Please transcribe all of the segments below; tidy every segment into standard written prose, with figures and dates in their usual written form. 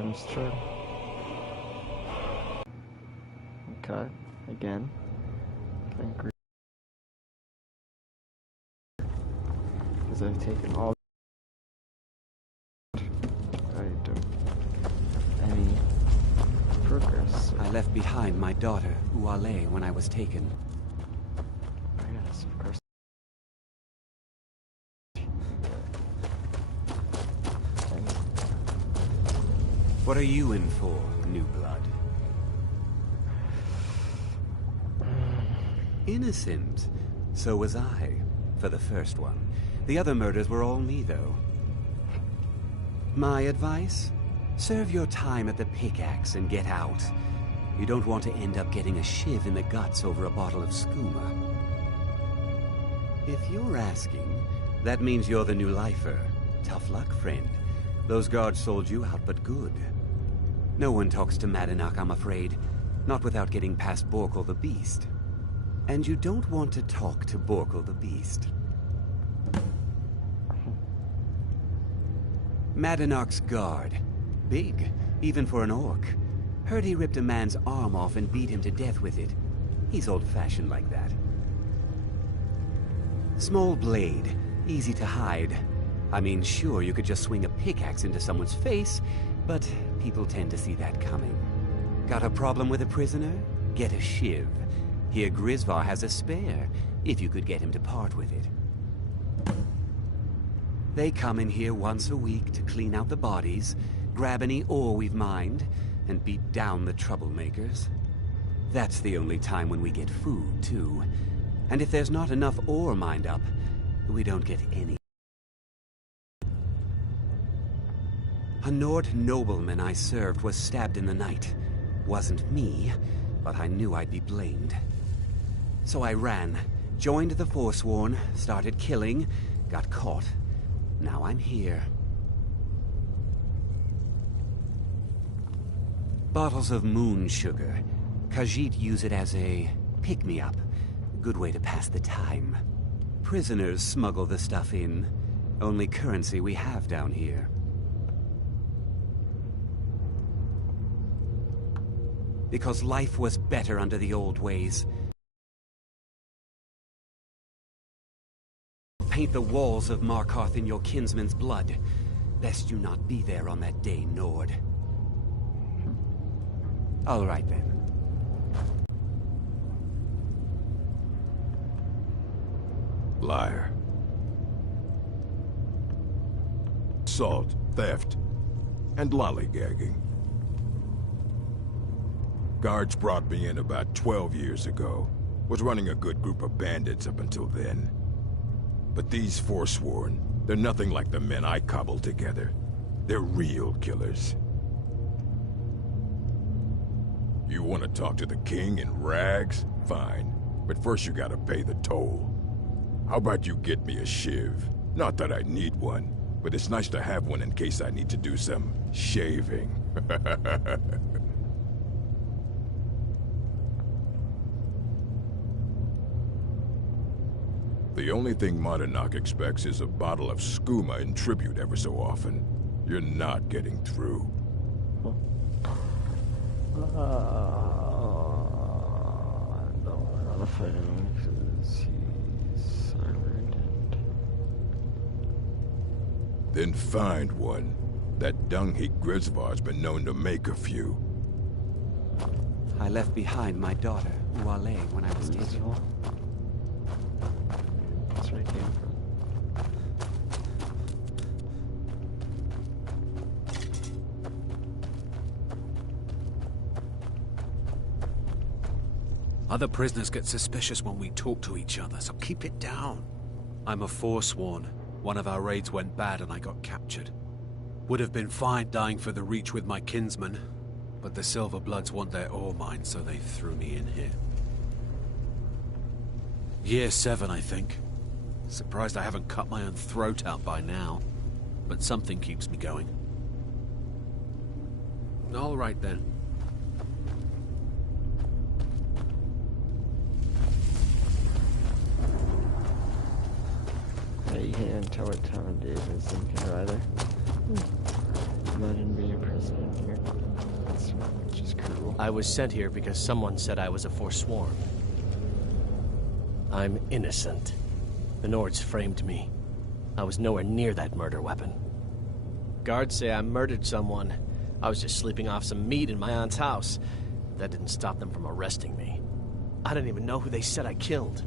Seems true. Cut again. Angry. Because I've taken all. I don't have any progress. I left behind my daughter, Uale, when I was taken. Oh, yes, of course. What are you in for, new blood? Innocent. So was I, for the first one. The other murders were all me, though. My advice? Serve your time at the pickaxe and get out. You don't want to end up getting a shiv in the guts over a bottle of skooma. If you're asking, that means you're the new lifer. Tough luck, friend. Those guards sold you out, but good. No one talks to Madanak, I'm afraid. Not without getting past Borkle the Beast. And you don't want to talk to Borkle the Beast. Madanak's guard. Big, even for an orc. Heard he ripped a man's arm off and beat him to death with it. He's old-fashioned like that. Small blade, easy to hide. I mean, sure, you could just swing a pickaxe into someone's face, but people tend to see that coming. Got a problem with a prisoner? Get a shiv. Here Grisvar has a spare, if you could get him to part with it. They come in here once a week to clean out the bodies, grab any ore we've mined, and beat down the troublemakers. That's the only time when we get food, too. And if there's not enough ore mined up, we don't get any. A Nord nobleman I served was stabbed in the night. Wasn't me, but I knew I'd be blamed. So I ran, joined the Forsworn, started killing, got caught. Now I'm here. Bottles of moon sugar. Khajiit use it as a pick-me-up. Good way to pass the time. Prisoners smuggle the stuff in. Only currency we have down here. Because life was better under the old ways. Paint the walls of Markarth in your kinsman's blood. Best you not be there on that day, Nord. All right, then. Liar. Assault, theft, and lollygagging. Guards brought me in about 12 years ago. Was running a good group of bandits up until then. But these Forsworn, they're nothing like the men I cobbled together. They're real killers. You want to talk to the king in rags? Fine. But first you gotta pay the toll. How about you get me a shiv? Not that I need one, but it's nice to have one in case I need to do some shaving. The only thing Madanak expects is a bottle of skooma in tribute ever so often. You're not getting through. I don't want to fight him because he's silent and... Then find one. That dung-heap Grisvar's been known to make a few. I left behind my daughter, Uale, when I was taken. That's where I came from. Other prisoners get suspicious when we talk to each other, so keep it down. I'm a Forsworn. One of our raids went bad and I got captured. Would have been fine dying for the Reach with my kinsman, but the Silverbloods want their ore mine, so they threw me in here. Year 7, I think. Surprised I haven't cut my own throat out by now, but something keeps me going. All right then. You can't tell what time of day it is in here either. Imagine being a president here. which is cool. I was sent here because someone said I was a Forsworn. I'm innocent. The Nords framed me. I was nowhere near that murder weapon. Guards say I murdered someone. I was just sleeping off some meat in my aunt's house. That didn't stop them from arresting me. I didn't even know who they said I killed.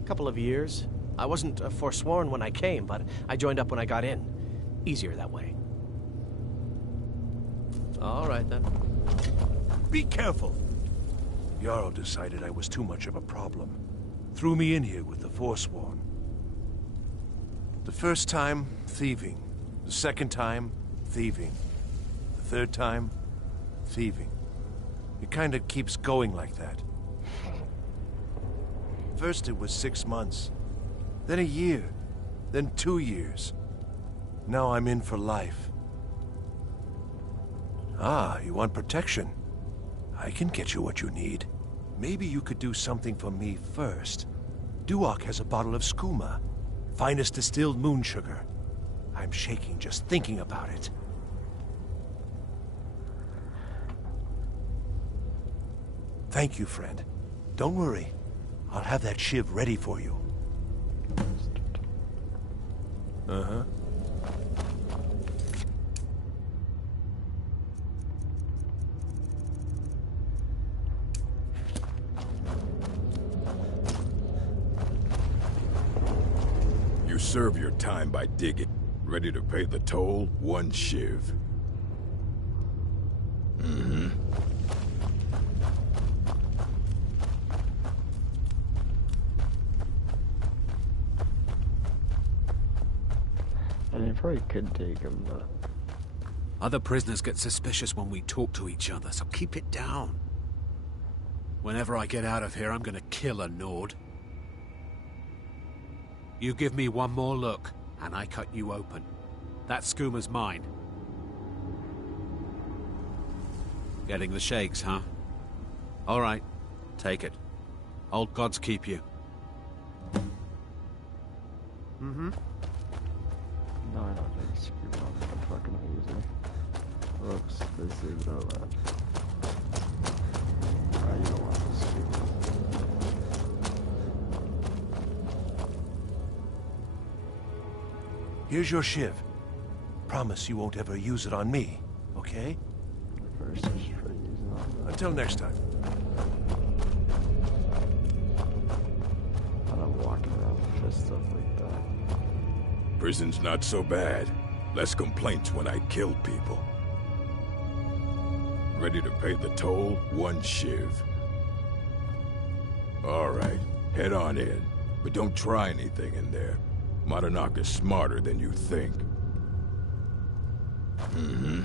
A couple of years. I wasn't a Forsworn when I came, but I joined up when I got in. Easier that way. All right, then. Be careful! Jarl decided I was too much of a problem. Threw me in here with the Forsworn. The first time, thieving. The second time, thieving. The third time, thieving. It kind of keeps going like that. First it was 6 months. Then a year. Then 2 years. Now I'm in for life. Ah, you want protection? I can get you what you need. Maybe you could do something for me first. Duok has a bottle of skooma. Finest distilled moon sugar. I'm shaking just thinking about it. Thank you, friend. Don't worry. I'll have that shiv ready for you. Uh-huh. You serve your time by digging. Ready to pay the toll? 1 shiv. Mm-hmm. I mean, probably could dig him, but... Other prisoners get suspicious when we talk to each other, so keep it down. Whenever I get out of here, I'm gonna kill a Nord. You give me one more look, and I cut you open. That skooma's mine. Getting the shakes, huh? All right, take it. Old gods keep you. Mm-hmm. No, I don't think screw on the fucking user. Whoops, this is all that. You don't want to screw. Here's your shiv. Promise you won't ever use it on me, okay? Versus for using on that. Until next time. I don't walking around with fists up like that. Prison's not so bad. Less complaints when I kill people. Ready to pay the toll? 1 shiv. All right, head on in. But don't try anything in there. Madanach is smarter than you think. Mm-hmm.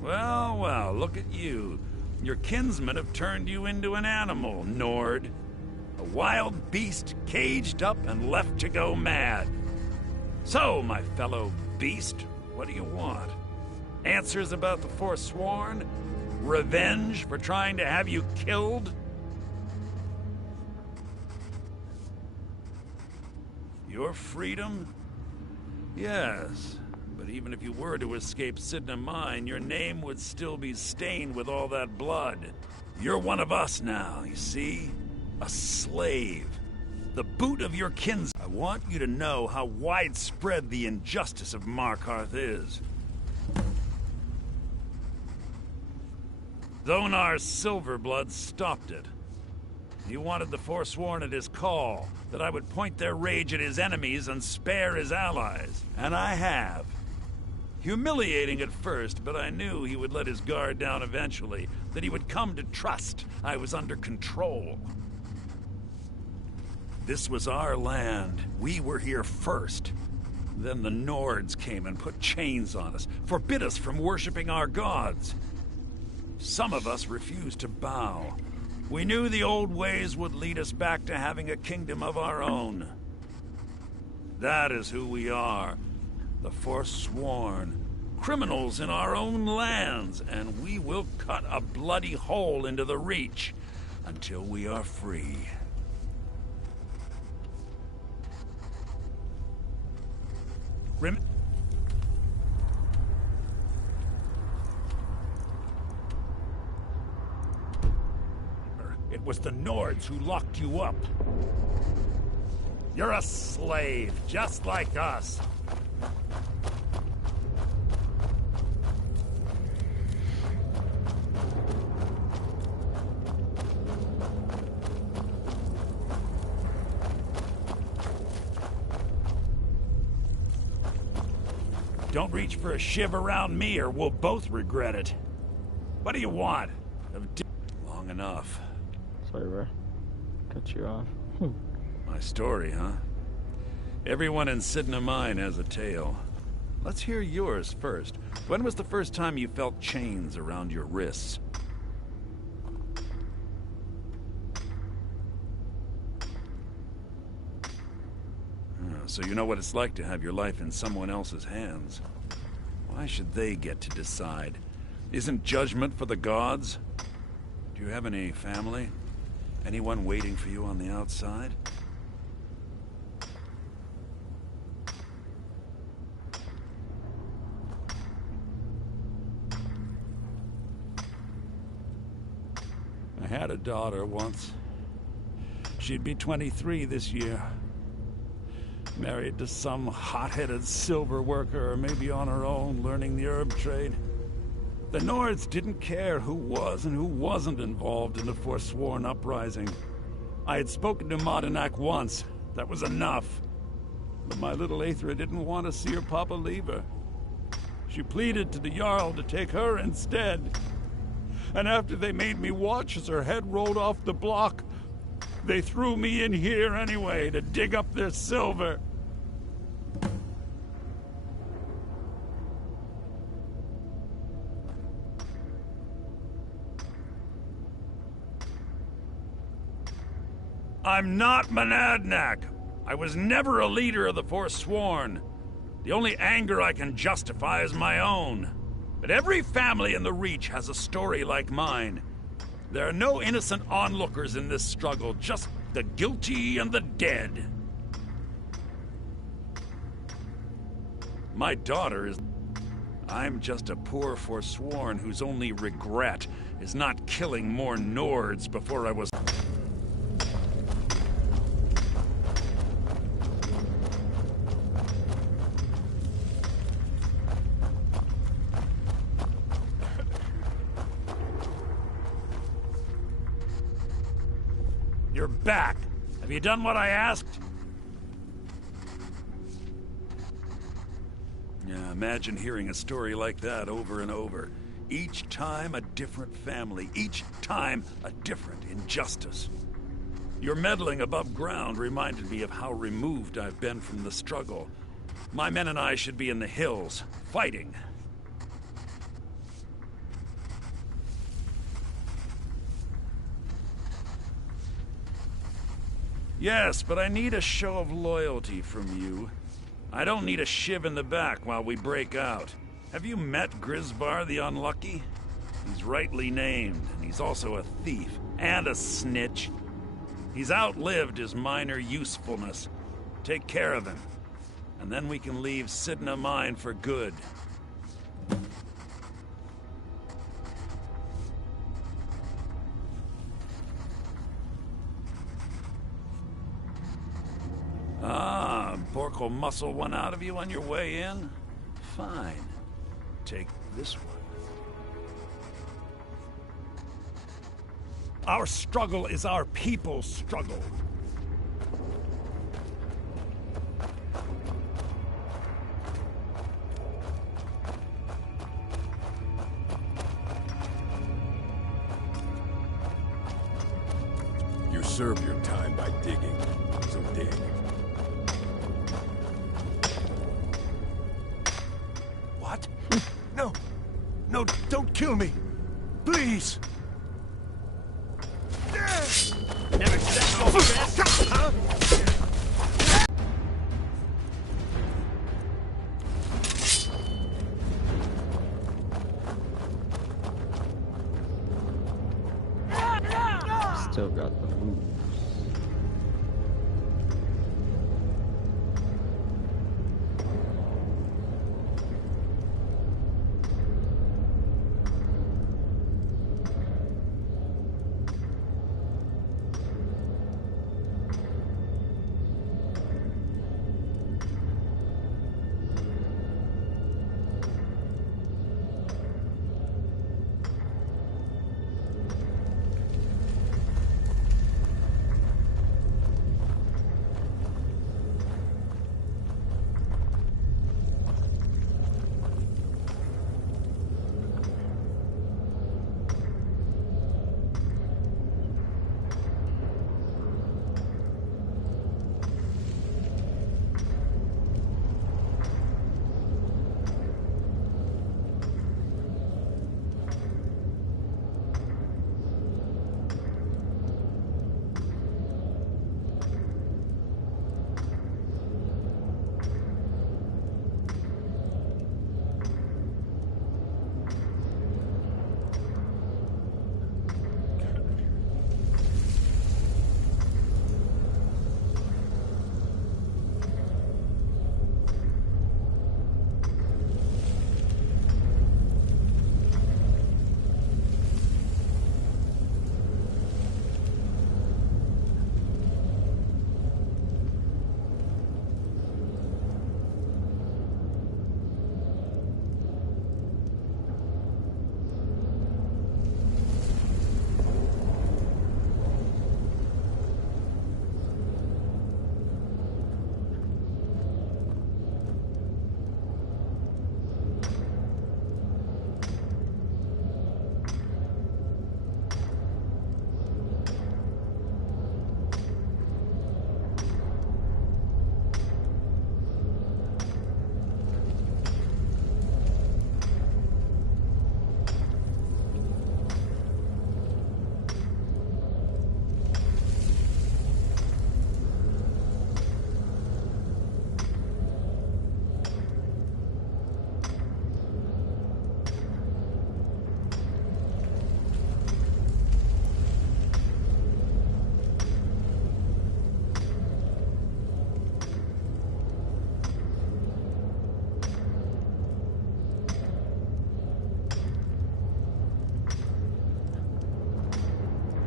Well, well, look at you. Your kinsmen have turned you into an animal, Nord. A wild beast caged up and left to go mad. So, my fellow beast, what do you want? Answers about the Forsworn? Revenge for trying to have you killed? Your freedom? Yes. But even if you were to escape Sidna Mine, your name would still be stained with all that blood. You're one of us now, you see? A slave. The boot of your kins. I want you to know how widespread the injustice of Markarth is. Zonar's Silverblood stopped it. He wanted the Forsworn at his call, that I would point their rage at his enemies and spare his allies. And I have. Humiliating at first, but I knew he would let his guard down eventually, that he would come to trust I was under control. This was our land. We were here first. Then the Nords came and put chains on us, forbid us from worshipping our gods. Some of us refused to bow. We knew the old ways would lead us back to having a kingdom of our own. That is who we are. The Forsworn. Criminals in our own lands, and we will cut a bloody hole into the Reach. until we are free. It was the Nords who locked you up. You're a slave, just like us. Don't reach for a shiv around me or we'll both regret it. What do you want? Long enough. Sorry, bro. Cut you off. My story, huh? Everyone in Sidna Mine has a tale. Let's hear yours first. When was the first time you felt chains around your wrists? So you know what it's like to have your life in someone else's hands. Why should they get to decide? Isn't judgment for the gods? Do you have any family? Anyone waiting for you on the outside? I had a daughter once. She'd be 23 this year. Married to some hot-headed silver worker, or maybe on her own, learning the herb trade. The Nords didn't care who was and who wasn't involved in the Forsworn uprising. I had spoken to Modinak once. That was enough. But my little Aethra didn't want to see her papa leave her. She pleaded to the Jarl to take her instead. And after they made me watch as her head rolled off the block, they threw me in here anyway to dig up their silver. I'm not Monadnack. I was never a leader of the Forsworn. The only anger I can justify is my own. But every family in the Reach has a story like mine. There are no innocent onlookers in this struggle, just the guilty and the dead. My daughter is... I'm just a poor Forsworn whose only regret is not killing more Nords before I was... You're back. Have you done what I asked? Yeah, imagine hearing a story like that over and over. Each time a different family, each time a different injustice. Your meddling above ground reminded me of how removed I've been from the struggle. My men and I should be in the hills, fighting. Yes, but I need a show of loyalty from you. I don't need a shiv in the back while we break out. Have you met Grisbar the Unlucky? He's rightly named, and he's also a thief and a snitch. He's outlived his minor usefulness. Take care of him, and then we can leave Sidna Mine for good. Pork will muscle one out of you on your way in? Fine. Take this one. Our struggle is our people's struggle. You serve your time by digging, so dig. What? No! No, don't kill me! Please! Never set off this, huh? Still got the moves.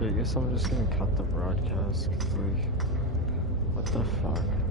I guess I'm just gonna cut the broadcast, 'cause like, what the fuck?